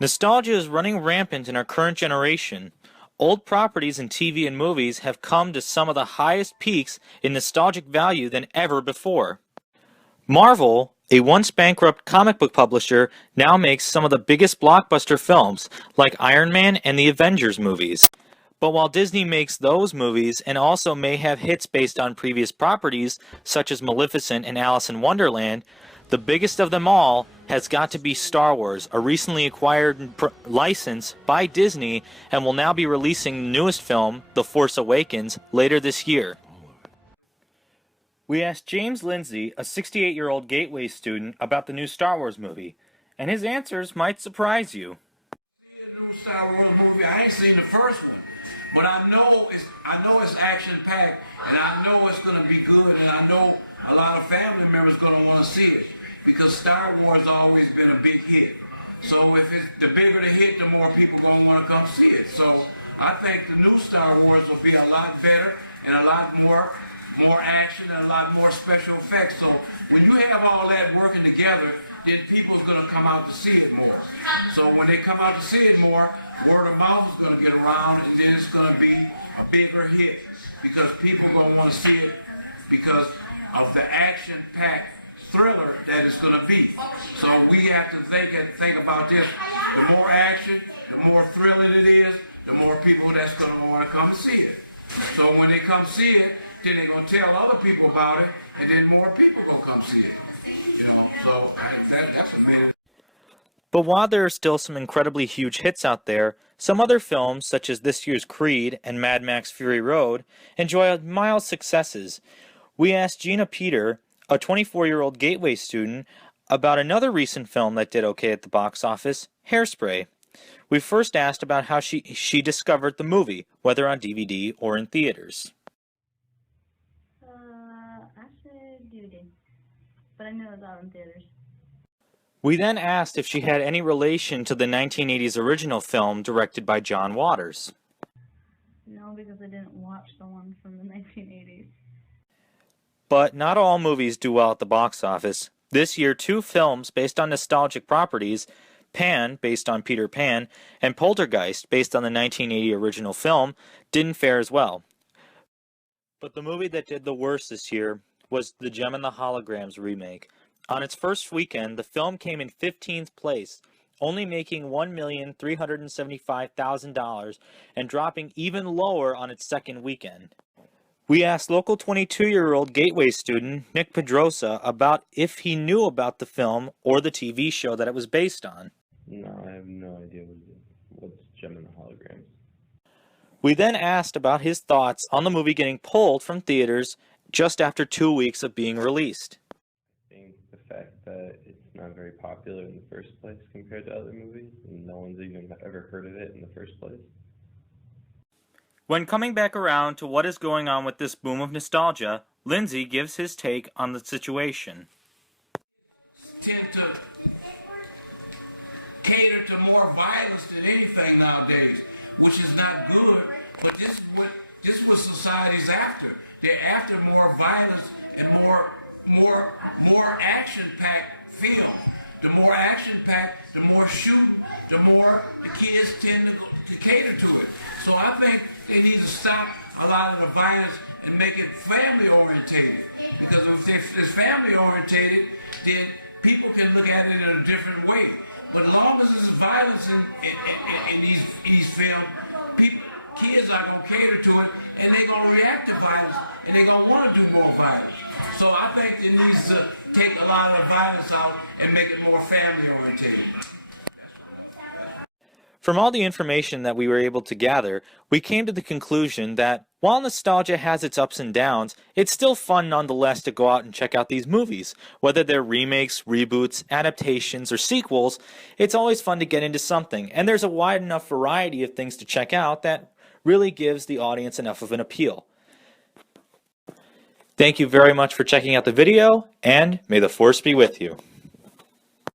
Nostalgia is running rampant in our current generation. Old properties in TV and movies have come to some of the highest peaks in nostalgic value than ever before. Marvel, a once bankrupt comic book publisher, now makes some of the biggest blockbuster films, like Iron Man and the Avengers movies. But while Disney makes those movies and also may have hits based on previous properties, such as Maleficent and Alice in Wonderland, the biggest of them all has got to be Star Wars, a recently acquired license by Disney, and will now be releasing the newest film, The Force Awakens, later this year. We asked James Lindsay, a 68-year-old Gateway student, about the new Star Wars movie, and his answers might surprise you. The new Star Wars movie, I ain't seen the first one, but I know it's action-packed, and I know it's gonna be good, and I know a lot of family members gonna want to see it because Star Wars always been a big hit. So if it's the bigger the hit, the more people gonna want to come see it. So I think the new Star Wars will be a lot better and a lot more action and a lot more special effects. So when you have all that working together, then people's gonna come out to see it more. So when they come out to see it more, word of mouth is gonna get around, and then it's gonna be a bigger hit because people gonna want to see it because of the action-packed thriller that it's going to be. So we have to think about this. The more action, the more thrilling it is, the more people that's going to want to come see it. So when they come see it, then they're going to tell other people about it, and then more people going to come see it. You know, so that's amazing. But while there are still some incredibly huge hits out there, some other films, such as this year's Creed and Mad Max Fury Road, enjoy mild successes. We asked Gina Peter, a 24-year-old Gateway student, about another recent film that did okay at the box office, Hairspray. We first asked about how she discovered the movie, whether on DVD or in theaters. Actually DVD, but I knew it was out in theaters. We then asked if she had any relation to the 1980s original film directed by John Waters. No, because I didn't watch the one from the 1980s. But not all movies do well at the box office. This year, two films based on nostalgic properties, Pan, based on Peter Pan, and Poltergeist, based on the 1980 original film, didn't fare as well. But the movie that did the worst this year was the Gem and the Holograms remake. On its first weekend, the film came in 15th place, only making $1,375,000 and dropping even lower on its second weekend. We asked local 22-year-old Gateway student Nick Pedrosa about if he knew about the film or the TV show that it was based on. No, I have no idea what's Gem and the Holograms. We then asked about his thoughts on the movie getting pulled from theaters just after 2 weeks of being released. I think the fact that it's not very popular in the first place compared to other movies, and no one's even ever heard of it in the first place. When coming back around to what is going on with this boom of nostalgia, Lindsay gives his take on the situation. Tend to cater to more violence than anything nowadays, which is not good. But this is what society's after. They're after more violence and more action-packed film. The more action-packed, the more shooting, the more the kids tend to cater to it. So I think they need to stop a lot of the violence and make it family-orientated. Because if it's family-orientated, then people can look at it in a different way. But as long as there's violence in these films, kids are going to cater to it, and they're going to react to violence, and they're going to want to do more violence. So I think it needs to take a lot of the violence out and make it more family-orientated. From all the information that we were able to gather, we came to the conclusion that while nostalgia has its ups and downs, it's still fun nonetheless to go out and check out these movies. Whether they're remakes, reboots, adaptations, or sequels, it's always fun to get into something, and there's a wide enough variety of things to check out that really gives the audience enough of an appeal. Thank you very much for checking out the video, and may the Force be with you.